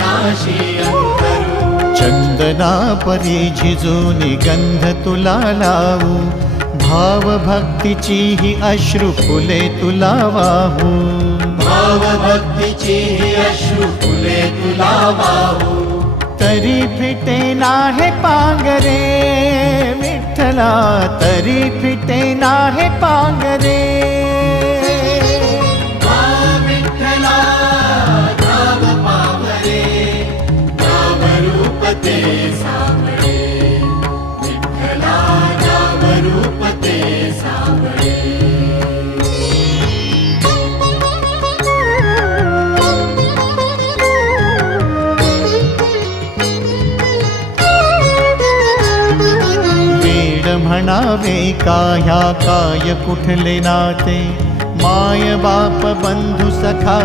विनाशी अंतरू। चंदना परी झिजूनी गंध तुला लावू, भाव भक्तीची ही अश्रु फुले तुला वाहू। भाव भक्तीची ही अश्रु फुले तुला वाहू। तरी फिटे नाहे पांगरे विठ्ठला, तरी फिटे नाहे पांगरे। विठ्ठला नाम पावरे, नाम रूप ते सावळे। विठ्ठला नाम रूप ते सावळे। म्हणावे काह्या काय कुठले नाते, माय बाप बंधु सखा